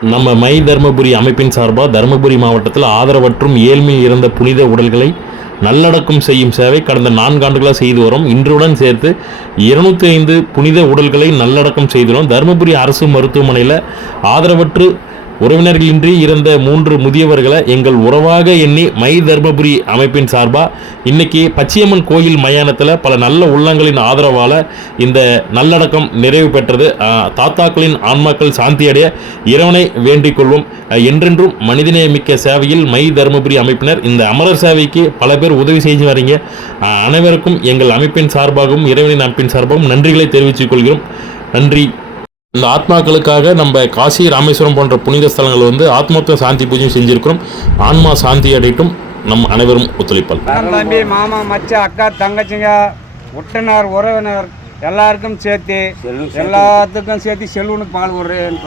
நம்ம மை தர்மபுரி அமைப்பின் சார்பாக தருமபுரி மாவட்டத்தில் ஆதரவற்றும் ஏழ்மையில் இறந்த புனித உடல்களை நல்லடக்கம் செய்யும் சேவை கடந்த 4 ஆண்டுகளாக செய்து வரோம். இன்றுடன் சேர்த்து 205 புனித உடல்களை நல்லடக்கம் செய்துள்ளோம். தருமபுரி அரசு மருத்துவமனையில் ஆதரவற்று உறவினர்களின்றி இறந்த 3 முதியவர்களை எங்கள் உறவாக எண்ணி மை தர்மபுரி அமைப்பின் சார்பாக இன்னைக்கு பச்சையம்மன் கோயில் மயானத்தில் பல நல்ல உள்ளங்களின் ஆதரவால் இந்த நல்லடக்கம் நிறைவு பெற்றது. தாத்தாக்களின் ஆன்மாக்கள் சாந்தியடைய இறைவனை வேண்டிக் கொள்வோம். என்றென்றும் மனிதநேயமிக்க சேவையில் மை தர்மபுரி அமைப்பினர் இந்த அமரர் சேவைக்கு பல பேர் உதவி செஞ்சு வரீங்க. அனைவருக்கும் எங்கள் அமைப்பின் சார்பாகவும் இறைவனின் அமைப்பின் சார்பாகவும் நன்றிகளை தெரிவித்துக் கொள்கிறோம். நன்றி. இந்த ஆத்மாக்களுக்காக நம்ம காசி ராமேஸ்வரம் போன்ற புனித ஸ்தலங்கள் ஆத்மோத்த சாந்தி பூஜையும் செஞ்சிருக்கிறோம். ஆன்மா சாந்தி அடையட்டும். நம் அனைவரும் ஒத்துழைப்பால். தம்பி, மாமா, மச்சா, அக்கா, தங்கச்சிங்க, உற்றனார், உறவினர் எல்லாருக்கும் சேர்த்து எல்லாத்துக்கும் சேர்த்து செல்வனுக்கு பால் விடுறேன்.